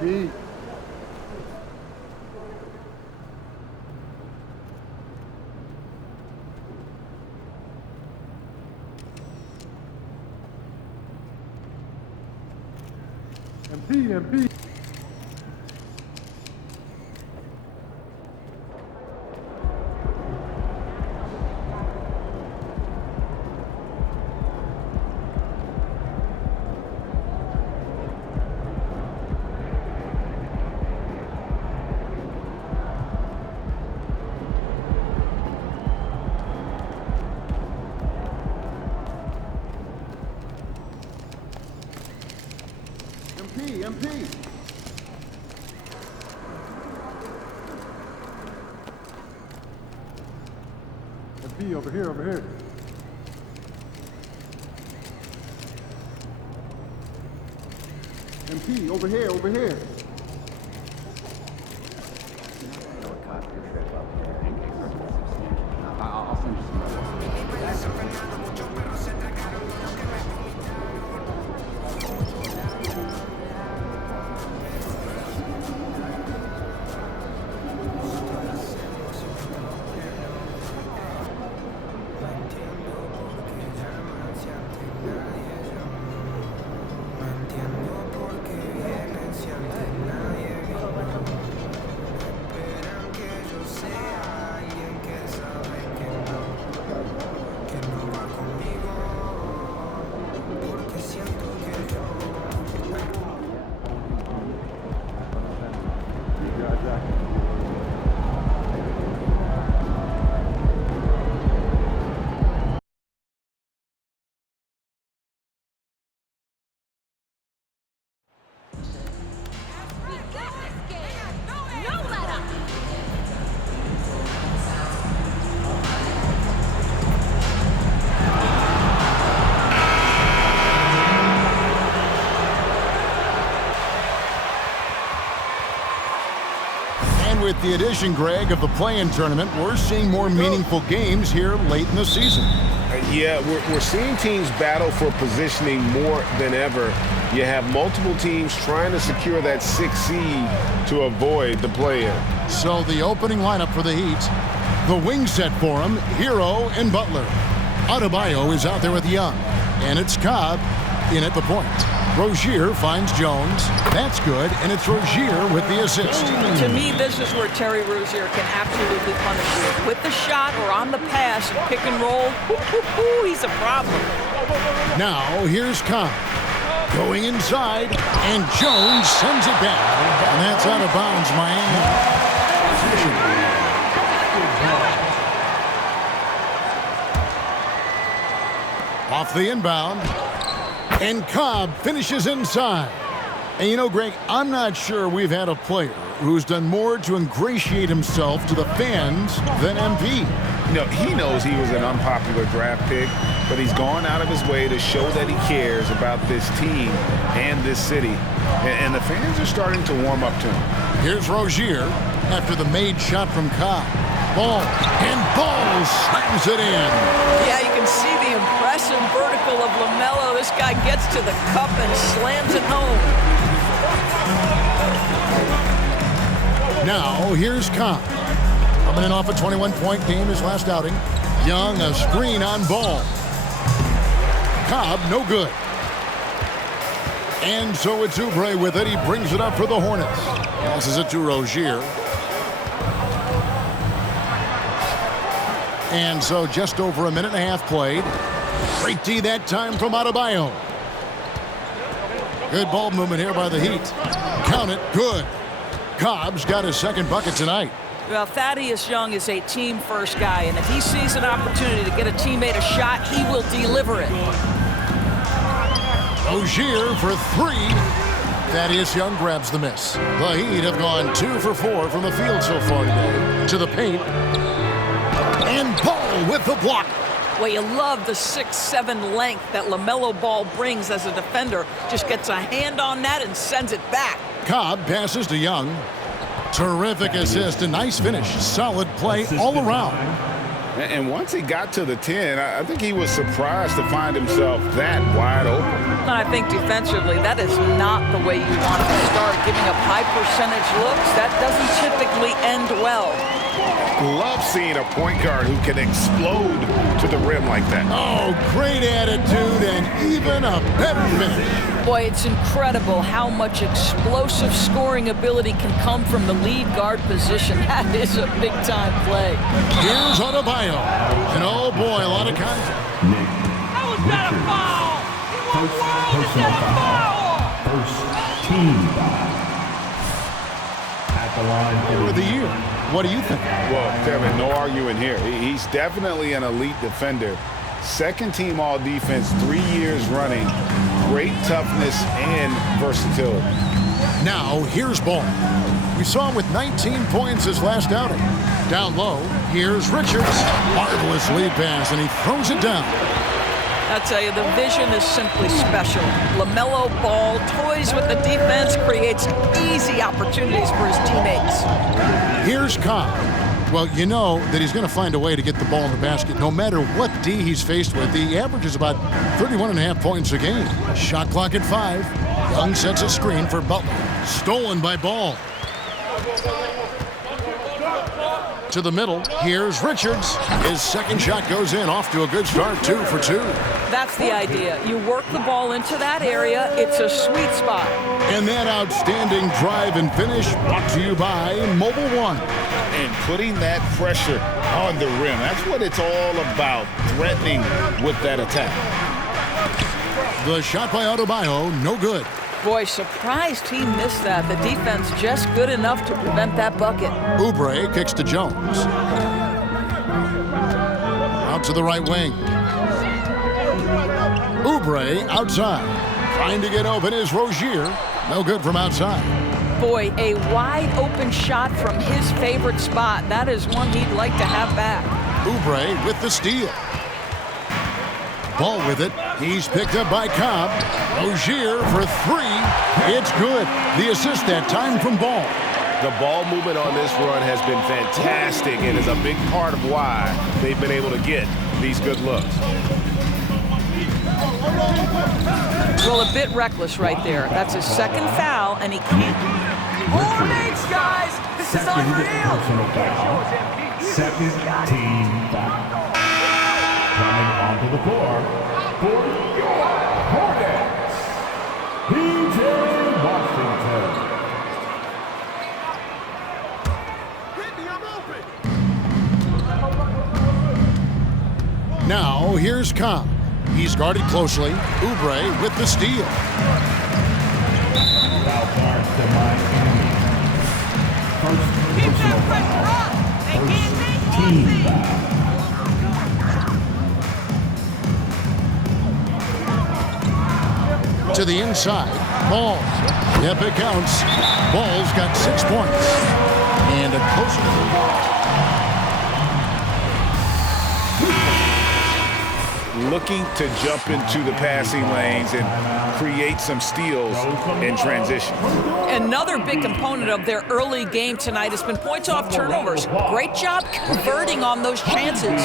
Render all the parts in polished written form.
MP. MP. MP. MP, over here. MP, over here. I'll send you some. With the addition, Greg, of the play-in tournament, we're seeing more meaningful games here late in the season. Yeah, we're seeing teams battle for positioning more than ever. You have multiple teams trying to secure that 6th seed to avoid the play-in. So the opening lineup for the Heat, the wing set for him, Hero and Butler. Adebayo is out there with Young, and it's Cobb in at the point. Rozier finds Jones. That's good, and it's Rozier with the assist. To me, this is where Terry Rozier can absolutely punish you. With the shot or on the pass and pick and roll, he's a problem. Now, here's Cobb. Going inside, and Jones sends it back. And that's out of bounds, Miami. Off the inbound. And Cobb finishes inside. And you know, Greg, I'm not sure we've had a player who's done more to ingratiate himself to the fans than MP. You know, he knows he was an unpopular draft pick, but he's gone out of his way to show that he cares about this team and this city. And the fans are starting to warm up to him. Here's Rozier after the made shot from Cobb. Ball slams it in. Yeah, you can see the impressive vertical of LaMelo. This guy gets to the cup and slams it home. Now, here's Cobb. Coming in off a 21-point game his last outing. Young, a screen on Ball. Cobb, no good. And so it's Oubre with it. He brings it up for the Hornets. Passes it to Rozier. And so just over a minute and a half played. Great D that time from Adebayo. Good ball movement here by the Heat. Count it, good. Cobb's got his second bucket tonight. Well, Thaddeus Young is a team-first guy, and if he sees an opportunity to get a teammate a shot, he will deliver it. Rozier for three. Thaddeus Young grabs the miss. The Heat have gone 2 for 4 from the field so far today. To the paint. And Ball with the block. Well, you love the 6'7" length that LaMelo Ball brings as a defender. Just gets a hand on that and sends it back. Cobb passes to Young. Terrific assist, a nice finish. Solid play all around. And once he got to the 10, I think he was surprised to find himself that wide open. And I think defensively, that is not the way you want to start. Giving up high percentage looks, that doesn't typically end well. Love seeing a point guard who can explode to the rim like that. Oh, great attitude and even a better finish. Boy, it's incredible how much explosive scoring ability can come from the lead guard position. That is a big-time play. Here's Adebayo. And oh boy, a lot of contact. That was not a foul! Personal foul. First team foul. At the line For the year. What do you think? Well, Kevin, no arguing here. He's definitely an elite defender. Second team all defense 3 years running. Great toughness and versatility. Now, here's Ball. We saw him with 19 points his last outing. Down low, here's Richards. Marvelous lead pass, and he throws it down. I tell you, the vision is simply special. LaMelo Ball toys with the defense, creates easy opportunities for his teammates. Here's Cobb. Well, you know that he's going to find a way to get the ball in the basket. No matter what D he's faced with, he averages about 31.5 points a game. Shot clock at 5. Young sets a screen for Butler. Stolen by Ball. To the middle, here's Richards. His second shot goes in, off to a good start, 2 for 2. That's the idea. You work the ball into that area. It's a sweet spot. And that outstanding drive and finish brought to you by Mobile One. And putting that pressure on the rim. That's what it's all about, threatening with that attack. The shot by Adebayo, no good. Boy, surprised he missed that. The defense just good enough to prevent that bucket. Oubre kicks to Jones. Out to the right wing. Oubre outside. Trying to get open is Rozier. No good from outside. Boy, a wide open shot from his favorite spot. That is one he'd like to have back. Oubre with the steal. Ball with it. He's picked up by Cobb. Rozier for 3. It's good. The assist that time from Ball. The ball movement on this run has been fantastic and is a big part of why they've been able to get these good looks. Well, a bit reckless right there. That's his second foul, and he can't. Hornets, guys! This is unreal! Second team foul. Coming onto the floor for your Hornets, PJ Washington. Now, here's Cobb. He's guarded closely. Oubre with the steal. Foul guards to Miami. First personal foul. First team foul. To the inside. Ball. Yep, it counts. Ball's got 6 points. And a closer. Looking to jump into the passing lanes and create some steals in transition. Another big component of their early game tonight has been points off turnovers. Great job converting on those chances.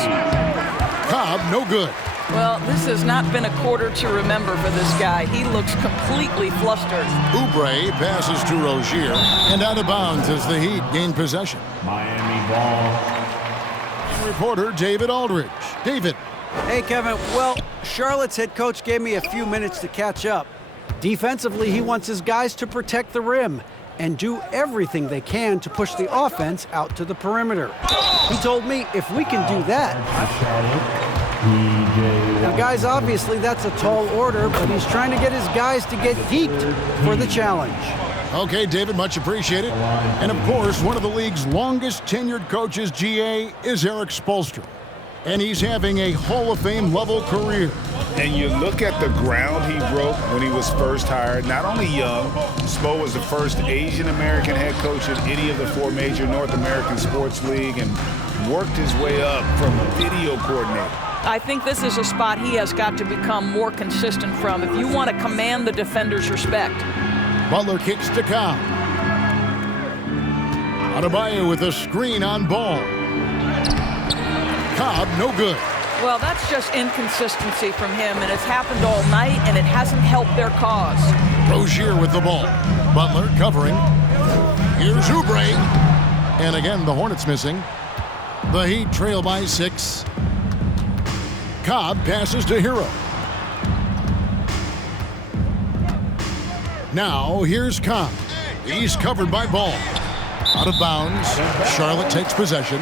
Cobb, no good. Well, this has not been a quarter to remember for this guy. He looks completely flustered. Oubre passes to Rozier, and out of bounds as the Heat gain possession. Miami ball. Reporter David Aldridge. David. Hey, Kevin. Well, Charlotte's head coach gave me a few minutes to catch up. Defensively, he wants his guys to protect the rim and do everything they can to push the offense out to the perimeter. He told me if we can do that. Now, guys, obviously that's a tall order, but he's trying to get his guys to get heaped for the challenge. Okay, David, much appreciated. And of course, one of the league's longest tenured coaches, GA, is Eric Spoelstra. And he's having a Hall of Fame level career. And you look at the ground he broke when he was first hired. Not only young, Spo was the first Asian American head coach in any of the 4 major North American sports league and worked his way up from video coordinator. I think this is a spot he has got to become more consistent from if you want to command the defender's respect. Butler kicks to Cobb. Adebayo with a screen on Ball. Cobb, no good. Well, that's just inconsistency from him, and it's happened all night, and it hasn't helped their cause. Rozier with the ball. Butler covering. Here's Oubre. And again, the Hornets missing. The Heat trail by 6. Cobb passes to Hero. Now, here's Cobb. He's covered by Ball. Out of bounds. Charlotte takes possession.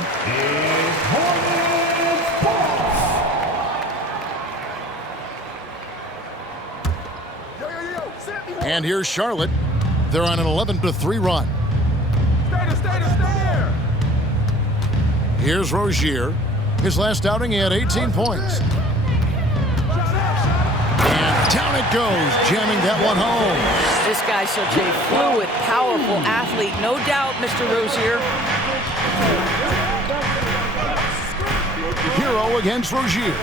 And here's Charlotte. They're on an 11-3 run. Here's Rozier. His last outing, he had 18 points. And down it goes, jamming that one home. This guy's such a fluid, powerful athlete. No doubt, Mr. Rozier. Hero against Rozier.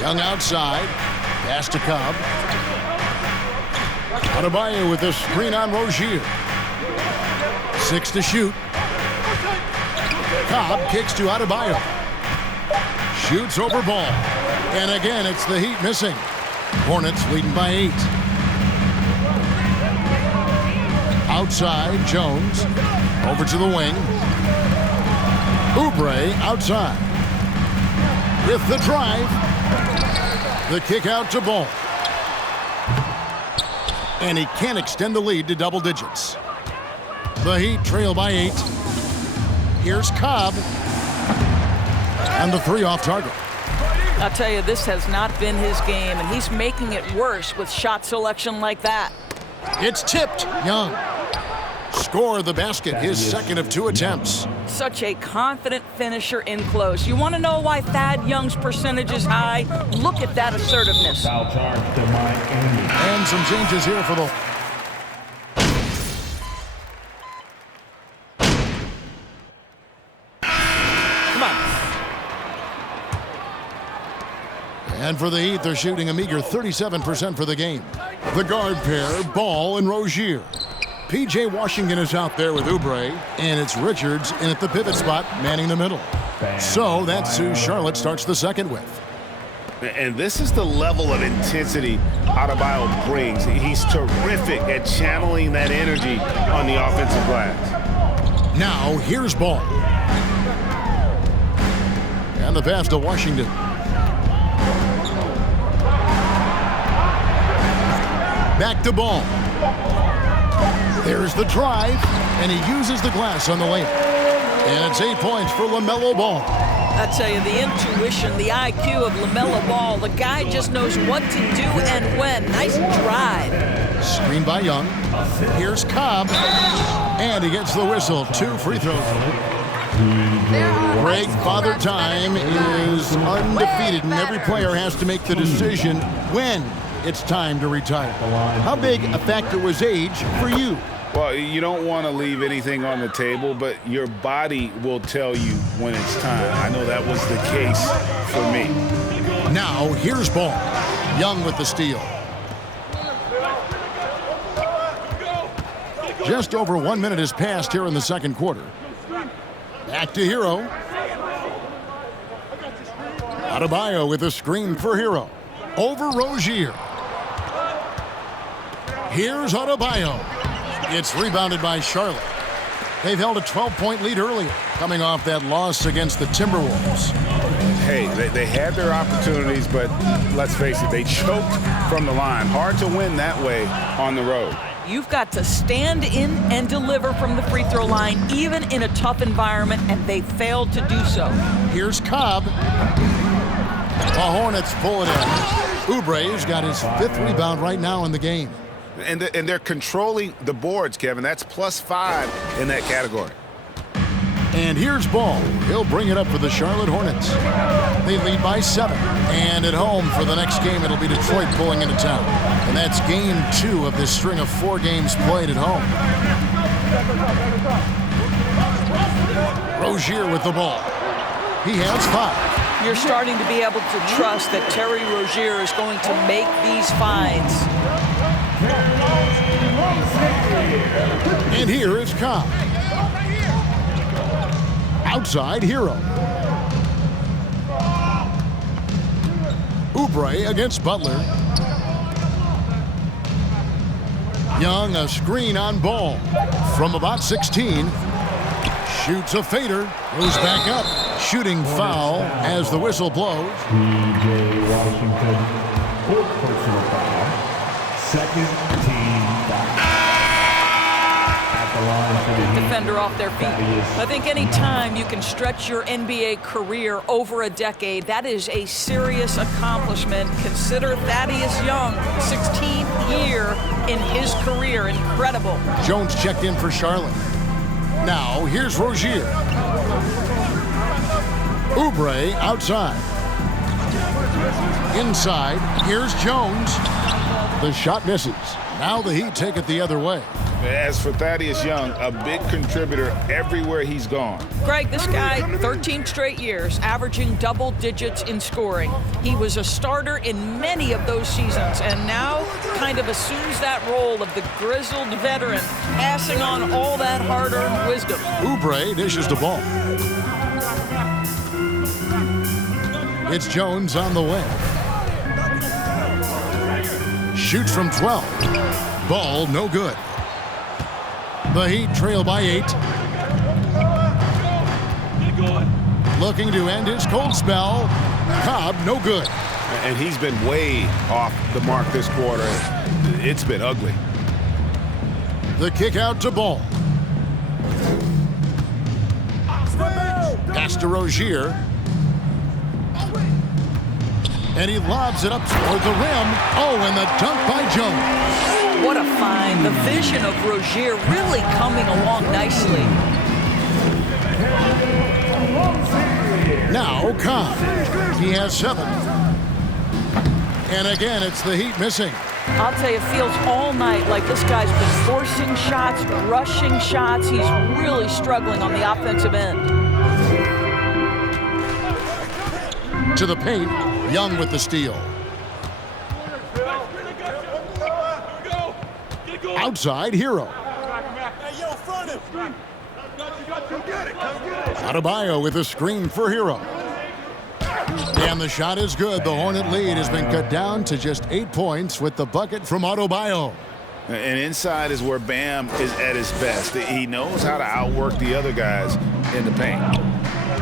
Young outside. Pass to Cobb. Adebayo with the screen on Rozier. 6 to shoot. Cobb kicks to Adebayo. Shoots over Ball. And again, it's the Heat missing. Hornets leading by 8. Outside, Jones. Over to the wing. Oubre outside. With the drive. The kick out to Ball. And he can't extend the lead to double digits. The Heat trail by 8. Here's Cobb. And the 3 off target. I'll tell you, this has not been his game, and he's making it worse with shot selection like that. It's tipped. Young. Score the basket, his second of 2 attempts. Such a confident finisher in close. You want to know why Thad Young's percentage is high? Look at that assertiveness. Foul charge to Miami. And some changes here for the... Come on. And for the Heat, they're shooting a meager 37% for the game. The guard pair, Ball and Rozier. P.J. Washington is out there with Oubre, and it's Richards in at the pivot spot, manning the middle. So that's who Charlotte starts the second with. And this is the level of intensity Adebayo brings. He's terrific at channeling that energy on the offensive glass. Now, here's Ball. And the pass to Washington. Back to Ball. There's the drive, and he uses the glass on the layup. And it's 8 points for LaMelo Ball. I tell you, the intuition, the IQ of LaMelo Ball, the guy just knows what to do and when. Nice drive. Screen by Young. Here's Cobb. And he gets the whistle. 2 free throws. Greg Father Time is undefeated, and every player has to make the decision when it's time to retire. How big a factor was age for you? Well, you don't want to leave anything on the table, but your body will tell you when it's time. I know that was the case for me. Now, here's Ball. Young with the steal. Just over 1 minute has passed here in the second quarter. Back to Hero. Adebayo with a screen for Hero. Over Rozier. Here's Adebayo. It's rebounded by Charlotte. They've held a 12-point lead earlier, coming off that loss against the Timberwolves. Hey, they had their opportunities, but let's face it, they choked from the line. Hard to win that way on the road. You've got to stand in and deliver from the free throw line, even in a tough environment, and they failed to do so. Here's Cobb. The Hornets pull it in. Oubre's got his 5th rebound right now in the game. And they're controlling the boards, Kevin. That's +5 in that category. And here's Ball. He'll bring it up for the Charlotte Hornets. They lead by 7. And at home for the next game, it'll be Detroit pulling into town. And that's game 2 of this string of 4 games played at home. Rozier with the ball. He has 5. You're starting to be able to trust that Terry Rozier is going to make these finds. And here is Cobb. Outside, Hero. Oubre against Butler. Young, a screen on Ball. From about 16. Shoots a fader. Goes back up. Shooting foul as the whistle blows. P.J. Washington, fourth personal foul. Second team foul. At the line for the Heat. Defender off their feet. I think any time you can stretch your NBA career over a decade, that is a serious accomplishment. Consider Thaddeus Young, 16th year in his career. Incredible. Jones checked in for Charlotte. Now, here's Rozier. Oubre outside. Inside, here's Jones. The shot misses. Now the Heat take it the other way. As for Thaddeus Young, a big contributor everywhere he's gone. Greg, this guy, 13 straight years, averaging double digits in scoring. He was a starter in many of those seasons, and now kind of assumes that role of the grizzled veteran, passing on all that hard-earned wisdom. Oubre dishes the ball. It's Jones on the wing. Shoots from 12. Ball no good. The Heat trail by 8. Looking to end his cold spell. Cobb, no good. And he's been way off the mark this quarter. It's been ugly. The kick out to Ball. Pass to Rozier. And he lobs it up toward the rim. Oh, and the dunk by Jones. What a find. The vision of Rozier really coming along nicely. Now Cobb. He has 7. And again, it's the Heat missing. I'll tell you, it feels all night like this guy's been forcing shots, rushing shots. He's really struggling on the offensive end. To the paint. Young with the steal. Outside, Hero. Adebayo with a screen for Hero. And the shot is good. The Hornet lead has been cut down to just 8 points with the bucket from Adebayo. And inside is where Bam is at his best. He knows how to outwork the other guys in the paint.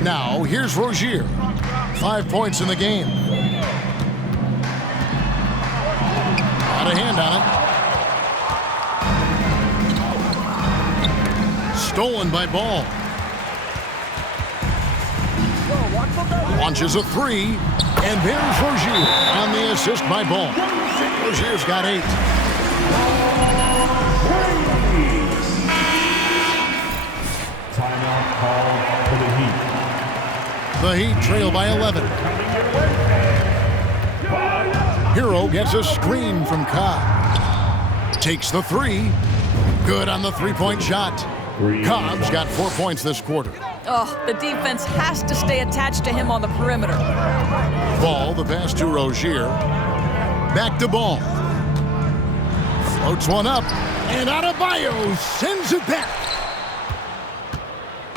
Now, here's Rozier. 5 points in the game. Got a hand on it. Stolen by Ball. Launches a 3. And there's Rozier on the assist by Ball. Rozier's got 8. Timeout called for the Heat. The Heat trail by 11. Hero gets a screen from Cobb. Takes the 3. Good on the three-point shot. Cobb's got 4 points this quarter. Oh, the defense has to stay attached to him on the perimeter. Ball, the pass to Rozier. Back to Ball. Floats one up. And Adebayo sends it back.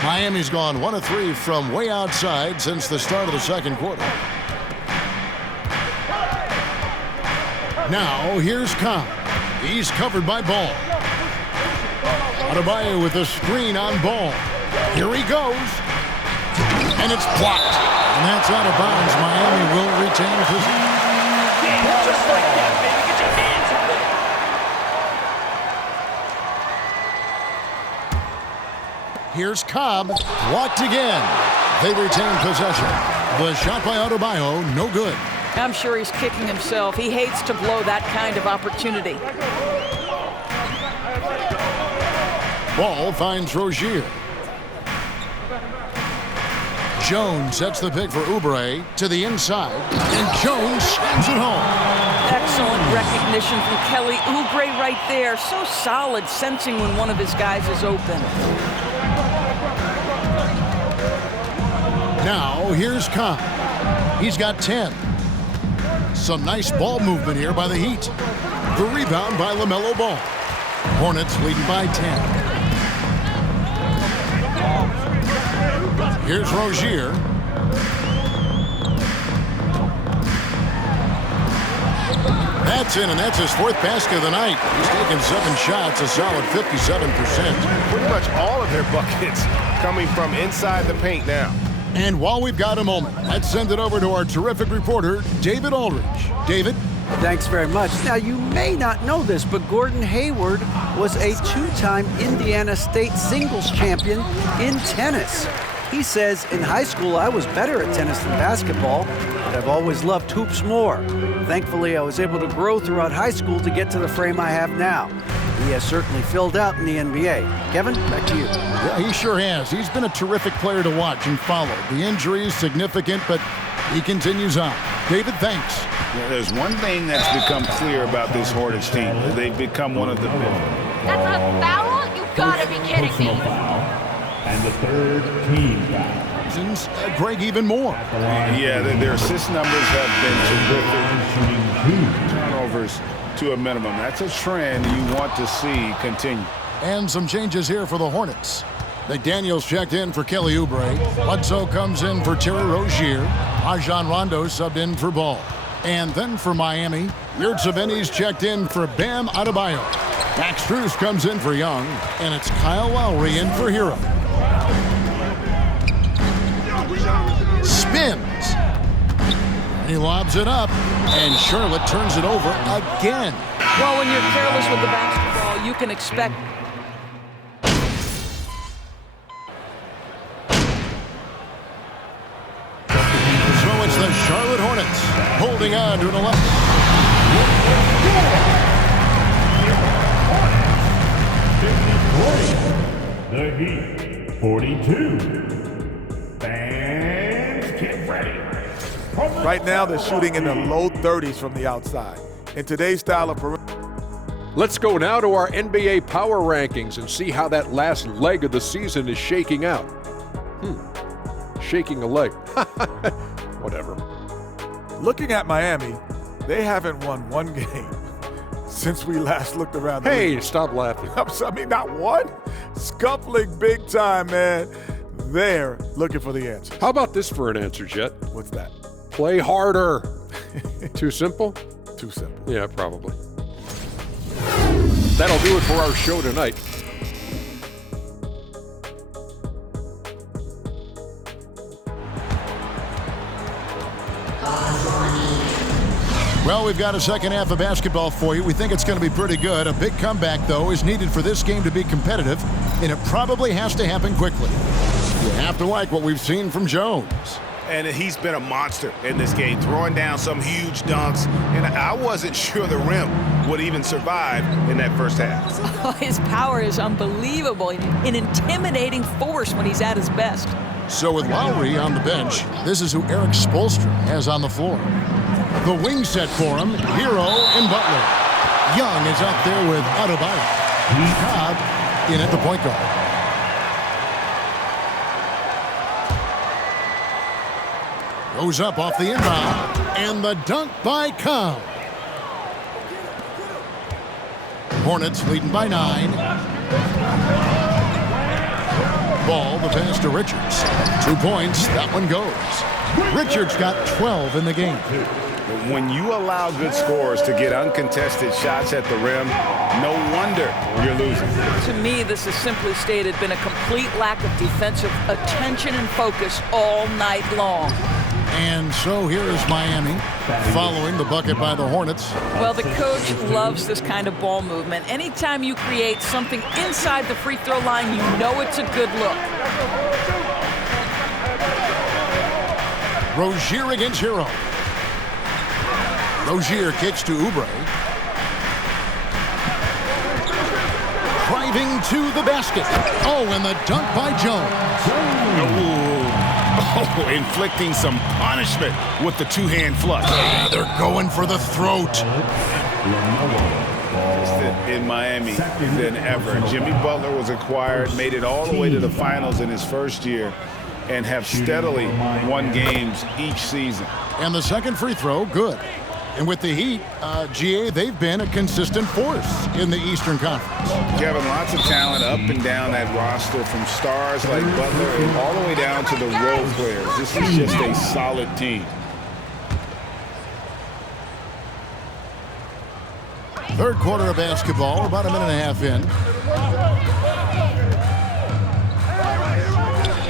Miami's gone 1 of 3 from way outside since the start of the second quarter. Now, here's Cobb. He's covered by Ball. Adebayo with a screen on Ball. Here he goes. And it's blocked. And that's out of bounds. Miami will retain possession. Just like that, baby. Get your hands up there. Here's Cobb. Blocked again. They retain possession. The shot by Adebayo, no good. I'm sure he's kicking himself. He hates to blow that kind of opportunity. Ball finds Rozier. Jones sets the pick for Oubre to the inside. And Jones slams it home. Excellent recognition from Kelly Oubre right there. So solid, sensing when one of his guys is open. Now, here's Cobb. He's got 10. Some nice ball movement here by the Heat. The rebound by LaMelo Ball. Hornets leading by 10. Here's Rozier. That's in, and that's his 4th basket of the night. He's taken 7 shots, a solid 57%. Pretty much all of their buckets coming from inside the paint now. And while we've got a moment, let's send it over to our terrific reporter, David Aldridge. David? Thanks very much. Now, you may not know this, but Gordon Hayward was a 2-time Indiana State singles champion in tennis. He says, in high school, I was better at tennis than basketball, but I've always loved hoops more. Thankfully, I was able to grow throughout high school to get to the frame I have now. He has certainly filled out in the NBA. Kevin, back to you. Yeah, he sure has. He's been a terrific player to watch and follow. The injury is significant, but he continues on. David, thanks. Yeah, there's one thing that's become clear about this Hornets team. They've become one of the best. That's a foul? You gotta be kidding me. And the 3rd team foul. Greg, even more. Yeah, their assist numbers have been terrific. Turnovers to a minimum. That's a trend you want to see continue. And some changes here for the Hornets. McDaniels checked in for Kelly Oubre. Bledsoe comes in for Terry Rozier. Rajon Rondo subbed in for Ball. And then for Miami, Yurtseven's checked in for Bam Adebayo. Max Strus comes in for Young, and it's Kyle Lowry in for Hero. Spins. He lobs it up, and Charlotte turns it over again. Well, when you're careless with the basketball, you can expect. So it's the Charlotte Hornets holding on to an 11. The Heat, 42. Fans, get ready. Right now, they're shooting in the low 30s from the outside. In today's style of perimeter. Let's go now to our NBA power rankings and see how that last leg of the season is shaking out. Shaking a leg. Whatever. Looking at Miami, they haven't won one game since we last looked around the Hey, league. stop laughing. I mean, not one. Scuffling big time, man. They're looking for the answer. How about this for an answer, Jet? What's that? Play harder. Too simple? Too simple. Yeah, probably. That'll do it for our show tonight. Well, we've got a second half of basketball for you. We think it's going to be pretty good. A big comeback, though, is needed for this game to be competitive, and it probably has to happen quickly. You have to like what we've seen from Jones. And he's been a monster in this game, throwing down some huge dunks. And I wasn't sure the rim would even survive in that first half. Oh, his power is unbelievable. An intimidating force when he's at his best. So with Lowry on the bench, this is who Eric Spoelstra has on the floor. The wing set for him, Hero and Butler. Young is out there with Adebayo. Cobb in at the point guard. Goes up off the inbound, and the dunk by Cobb. Hornets leading by 9. Ball, the pass to Richards. 2 points, that one goes. Richards got 12 in the game. When you allow good scorers to get uncontested shots at the rim, no wonder you're losing. To me, this has simply stated been a complete lack of defensive attention and focus all night long. And so here is Miami following the bucket by the Hornets. Well, the coach loves this kind of ball movement. Anytime you create something inside the free throw line, you know it's a good look. Rozier against Hero. Rozier kicks to Oubre. Driving to the basket. Oh, and the dunk by Jones. Oh, inflicting some punishment with the two-hand flush. Yeah, they're going for the throat. In Miami than ever. Jimmy Butler was acquired, made it all the way to the finals in his first year, and have steadily won games each season. And the second free throw, good. And with the Heat, GA, they've been a consistent force in the Eastern Conference. Kevin, lots of talent up and down that roster, from stars like Butler and all the way down to the role players. This is just a solid team. Third quarter of basketball, about a minute and a half in.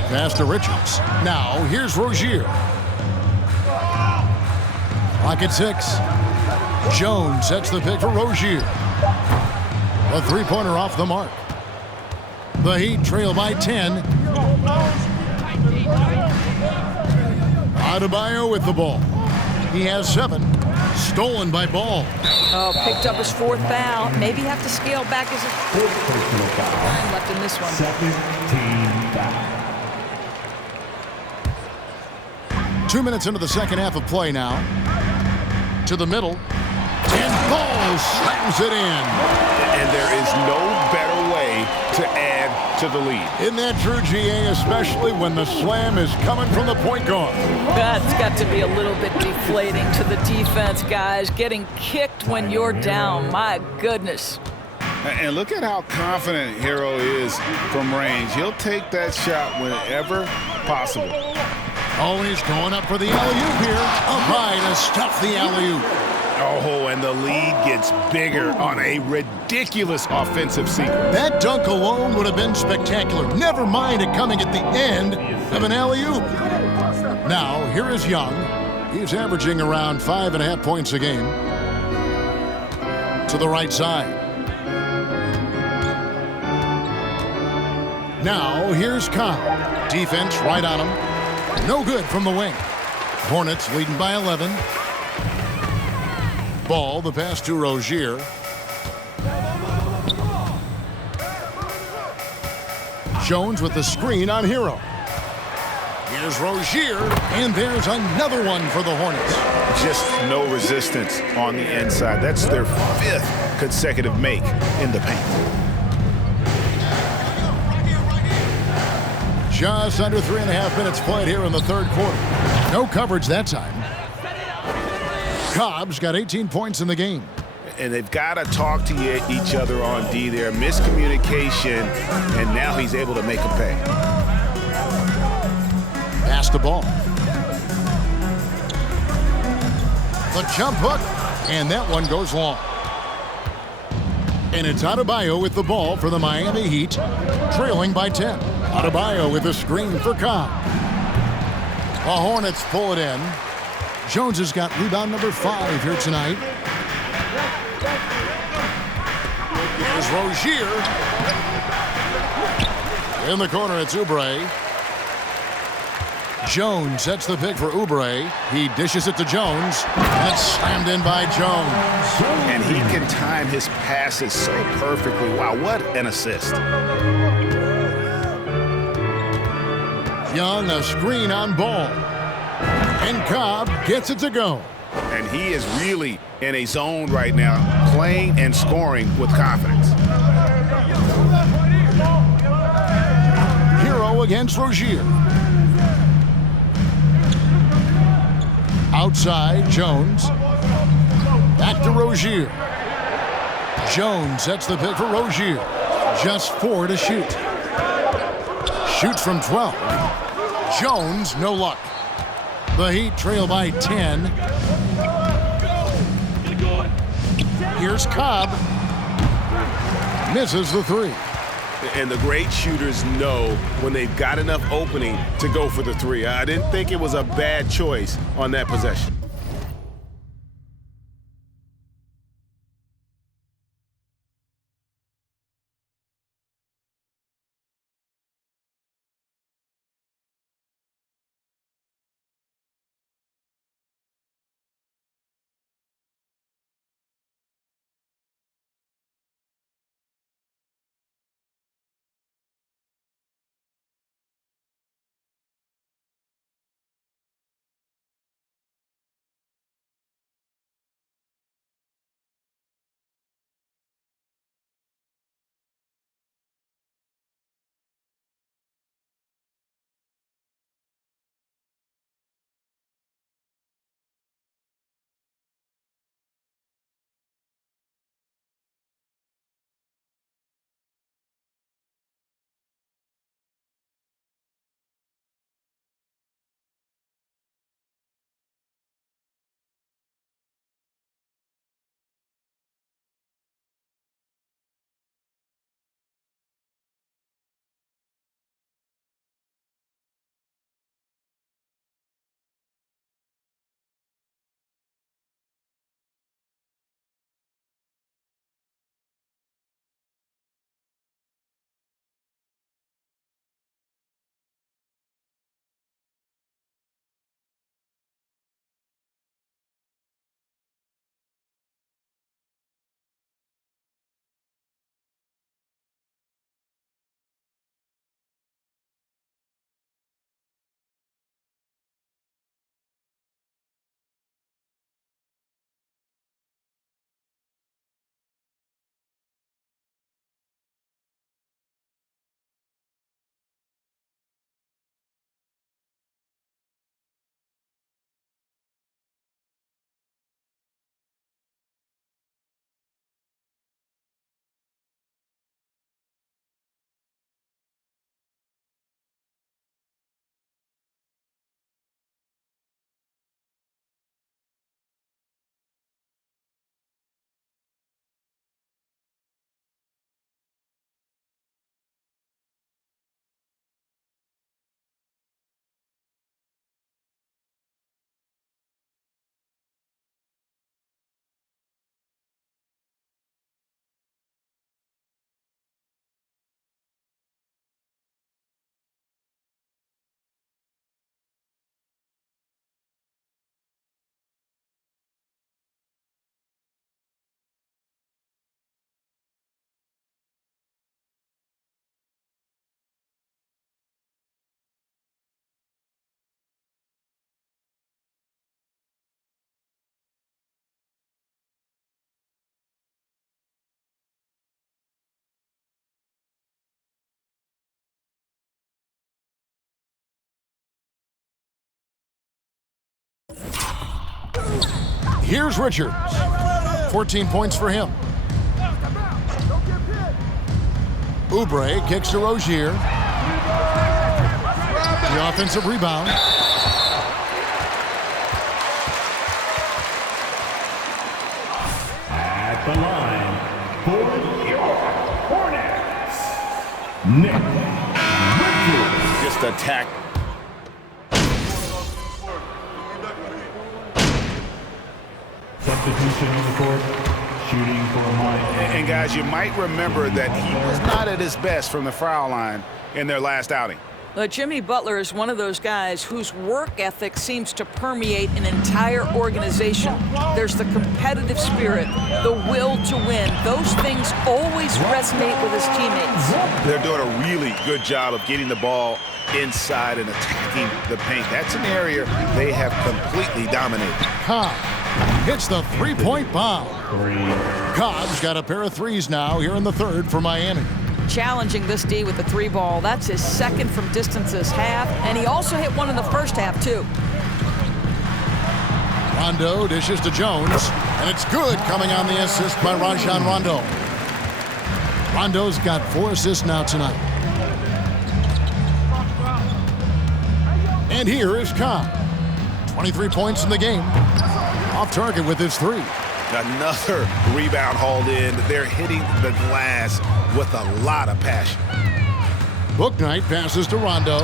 Pass to Richards. Now, here's Rozier. Clock at 6. Jones sets the pick for Rozier. A three-pointer off the mark. The Heat trail by 10. Adebayo with the ball. He has 7. Stolen by Ball. Oh, picked up his 4th foul. Maybe have to scale back his time left in this one. Second team foul. 2 minutes into the second half of play now. To the middle. And Ball slams it in. And there is no better way to add to the lead. Isn't that true, GA, especially when the slam is coming from the point guard? That's got to be a little bit deflating to the defense, guys. Getting kicked when you're down. My goodness. And look at how confident Hero is from range. He'll take that shot whenever possible. Always going up for the alley-oop here. Up high to stuff the alley-oop. Oh, and the lead gets bigger on a ridiculous offensive sequence. That dunk alone would have been spectacular. Never mind it coming at the end of an alley-oop. Now, here is Young. He's averaging around 5.5 points a game. To the right side. Now, here's Cobb. Defense right on him. No good from the wing. Hornets leading by 11. Ball, the pass to Rozier. Jones with the screen on Hero. Here's Rozier, and there's another one for the Hornets. Just no resistance on the inside. That's their 5th consecutive make in the paint. Just under 3.5 minutes played here in the third quarter. No coverage that time. Cobb's got 18 points in the game. And they've got to talk to each other on D there. Miscommunication, and now he's able to make a pay. Pass the ball. The jump hook, and that one goes long. And it's Adebayo with the ball for the Miami Heat, trailing by 10. Adebayo with a screen for Cobb. The Hornets pull it in. Jones has got rebound number 5 here tonight. Here's Rozier. In the corner, it's Oubre. Jones sets the pick for Oubre. He dishes it to Jones. And it's slammed in by Jones. And he can time his passes so perfectly. Wow, what an assist. Young, a screen on Ball. And Cobb gets it to go. And he is really in a zone right now, playing and scoring with confidence. Hero against Rozier. Outside, Jones. Back to Rozier. Jones sets the pick for Rozier. Just 4 to shoot. Shoots from 12. Jones, no luck. The Heat trail by 10. Here's Cobb. Misses the 3. And the great shooters know when they've got enough opening to go for the 3. I didn't think it was a bad choice on that possession. Here's Richards. 14 points for him. Oubre kicks to Rozier. The offensive rebound. At the line for your Hornets, Nick Richards. Just attack. Substitution on the court, shooting for Miami. And guys, you might remember that he was not at his best from the foul line in their last outing. But Jimmy Butler is one of those guys whose work ethic seems to permeate an entire organization. There's the competitive spirit, the will to win. Those things always resonate with his teammates. They're doing a really good job of getting the ball inside and attacking the paint. That's an area they have completely dominated. Cobb hits the three-point bomb. Cobb's got a pair of threes now here in the third for Miami. Challenging this D with the three ball. That's his second from distance this half, and he also hit one in the first half, too. Rondo dishes to Jones, and it's good coming on the assist by Rajon Rondo. Rondo's got 4 assists now tonight. And here is Cobb. 23 points in the game. Off target with his 3. Another rebound hauled in. They're hitting the glass with a lot of passion. Bouknight passes to Rondo.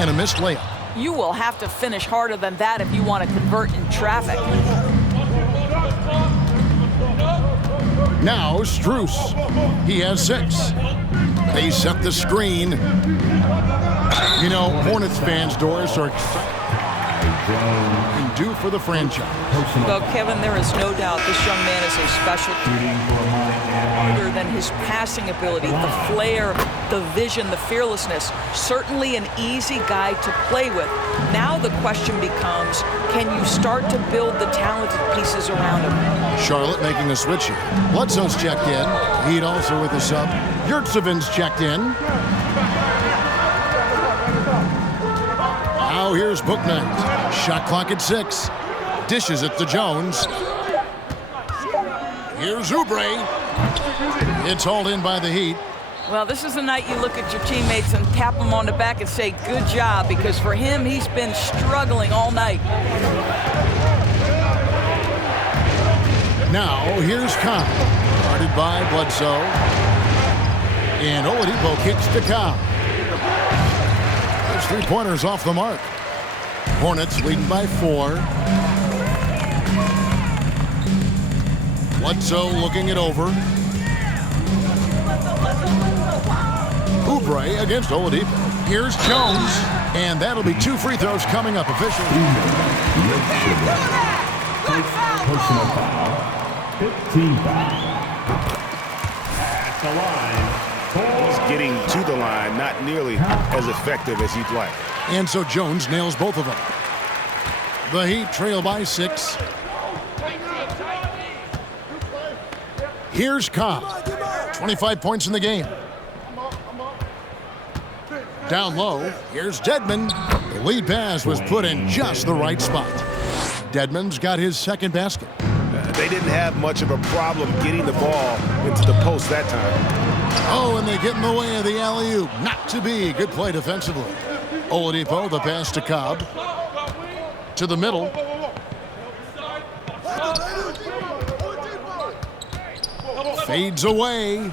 And a missed layup. You will have to finish harder than that if you want to convert in traffic. Now Strus. He has 6. They set the screen. You know, Hornets fans' doors are and due for the franchise. Well, Kevin, there is no doubt this young man is a special other than his passing ability, the flair, the vision, the fearlessness. Certainly an easy guy to play with. Now the question becomes, can you start to build the talented pieces around him? Charlotte making a switch here. Bledsoe's checked in. Heat also with a sub. Yurtseven's checked in. Now here's Bouknight. Shot clock at 6. Dishes it to Jones. Here's Oubre. It's hauled in by the Heat. Well, this is the night you look at your teammates and tap them on the back and say, good job, because for him, he's been struggling all night. Now here's Cobb. Guarded by Bledsoe. And Oladipo kicks to Cobb. Those 3-pointers off the mark. Hornets leading by 4. Bledsoe looking it over. Oubre against Oladipo. Here's Jones. And that'll be 2 free throws coming up officially. Personal foul. 15 foul. At the line. He's getting to the line, not nearly as effective as he'd like. And so Jones nails both of them. The Heat trail by 6. Here's Cobb. 25 points in the game. Down low, here's Dedmon. The lead pass was put in just the right spot. Dedmon's got his second basket. They didn't have much of a problem getting the ball into the post that time. Oh, and they get in the way of the alley-oop. Not to be. Good play defensively. Oladipo, the pass to Cobb. To the middle. Fades away.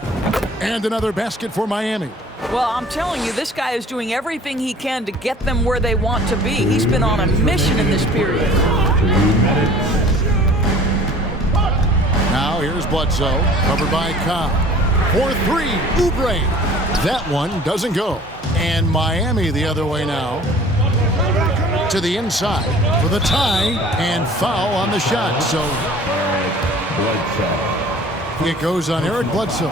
And another basket for Miami. Well, I'm telling you, this guy is doing everything he can to get them where they want to be. He's been on a mission in this period. Now here's Bledsoe, covered by Cobb. For 3, Oubre. That one doesn't go. And Miami the other way now. To the inside for the tie and foul on the shot. So it goes on Eric Bledsoe.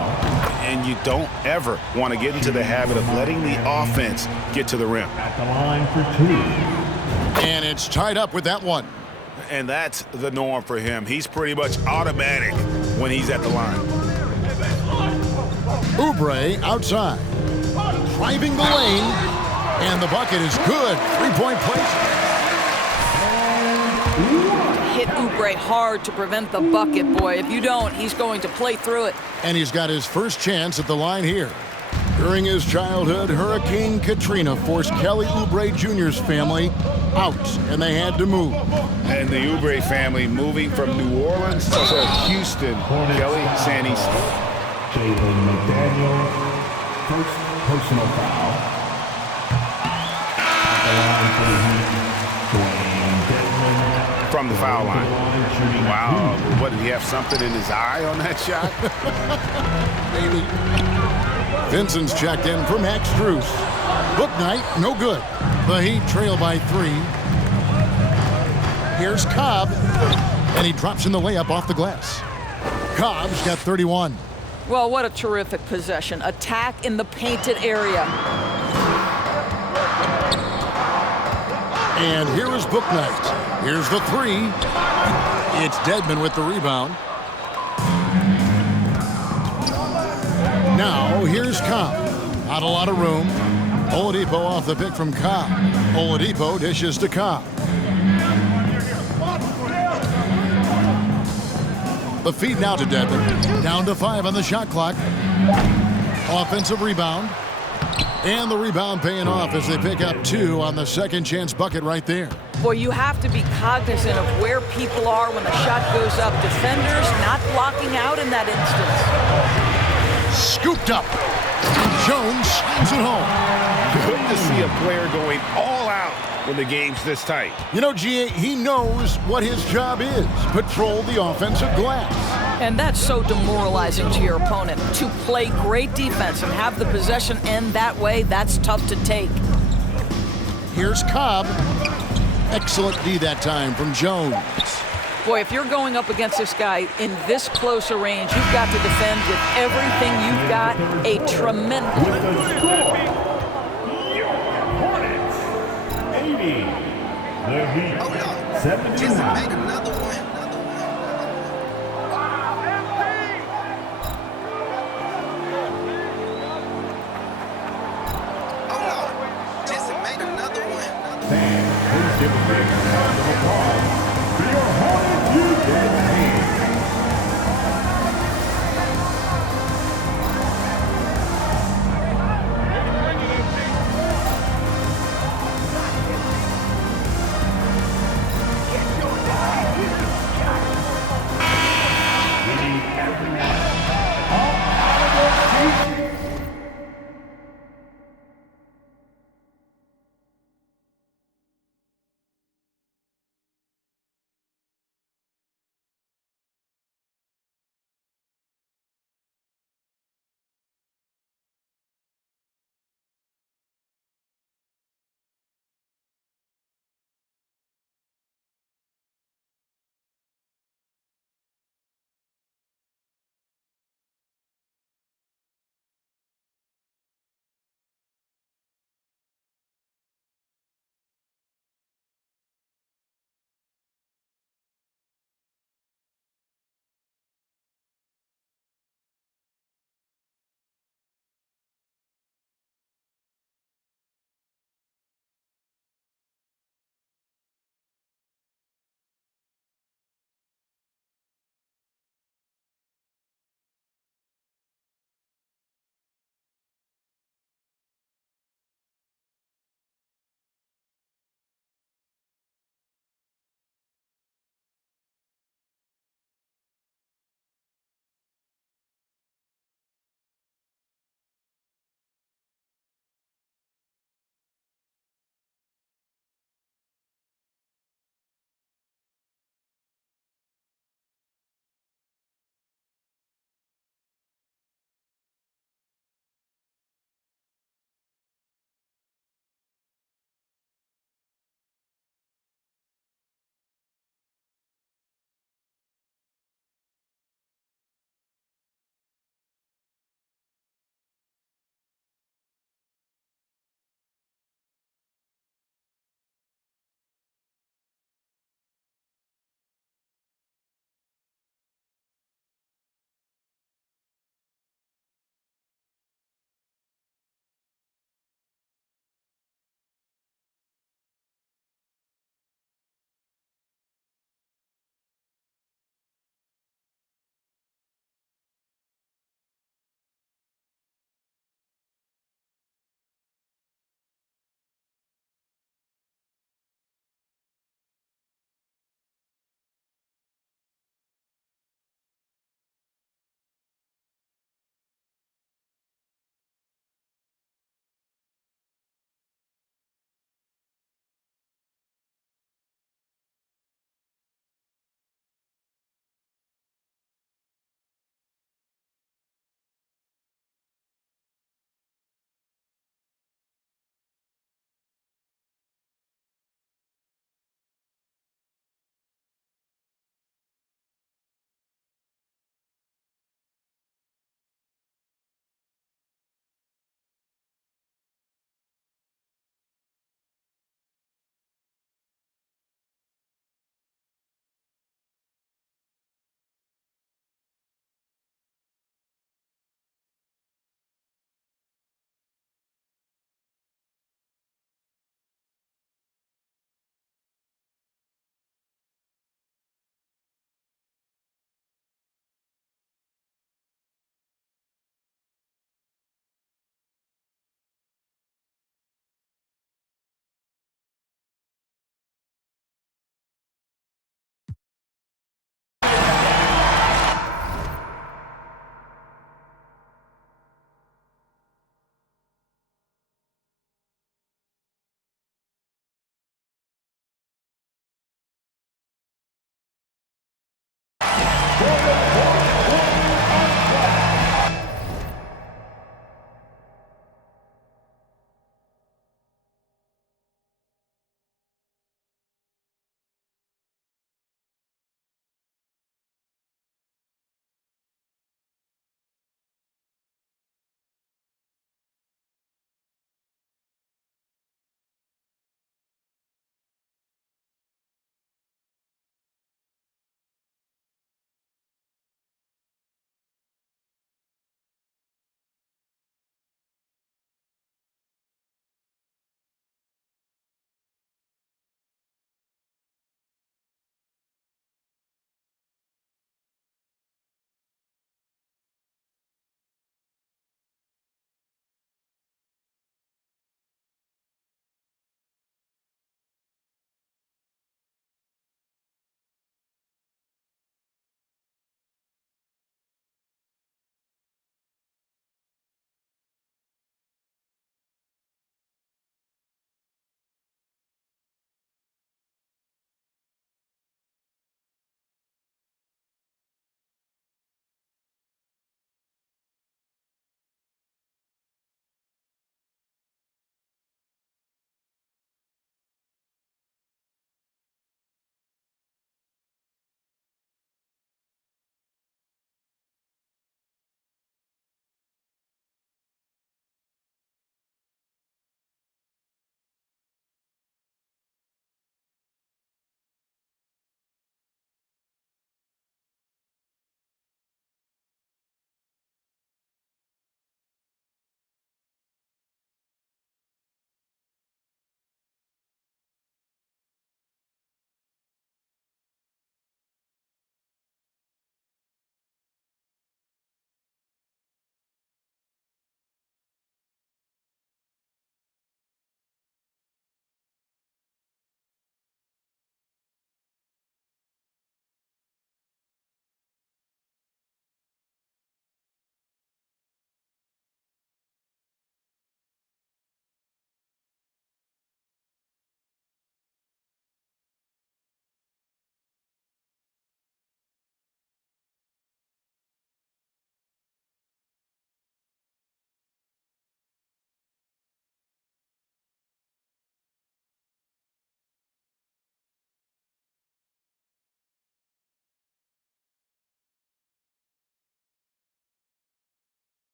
And you don't ever want to get into the habit of letting the offense get to the rim. At the line for 2. And it's tied up with that one. And that's the norm for him. He's pretty much automatic when he's at the line. Oubre outside. Driving the lane. And the bucket is good. 3-point place. hit Oubre hard to prevent the bucket, boy. If you don't, he's going to play through it. And he's got his first chance at the line here. During his childhood, Hurricane Katrina forced Kelly Oubre Jr.'s family out, and they had to move. And the Oubre family moving from New Orleans to Houston. Kelly, Sandy. Jalen McDaniel, first personal foul. At the line for the Heat, Dwayne Dedmon. From the foul line. Wow. What, did he have something in his eye on that shot? Maybe. Vincent's checked in for Max Strus. Book night, no good. The Heat trail by 3. Here's Cobb, and he drops in the layup off the glass. Cobb's got 31. Well, what a terrific possession. Attack in the painted area. And here is Book night. Here's the 3. It's Dedmon with the rebound. Now, here's Cobb. Not a lot of room. Oladipo off the pick from Cobb. Oladipo dishes to Cobb. The feed now to Dedmon. Down to 5 on the shot clock. Offensive rebound. And the rebound paying off as they pick up 2 on the second chance bucket right there. Boy, you have to be cognizant of where people are when the shot goes up. Defenders not blocking out in that instance. Scooped up. Jones slams it home. Good to see a player going all out when the game's this tight. You know, G.A., he knows what his job is. Patrol the offensive glass. And that's so demoralizing to your opponent. To play great defense and have the possession end that way, that's tough to take. Here's Cobb. Excellent D that time from Jones. Boy, if you're going up against this guy in this close a range, you've got to defend with everything you've got. A tremendous... With the score, Hornets, 80. The Heat, 79. Fans, please give a big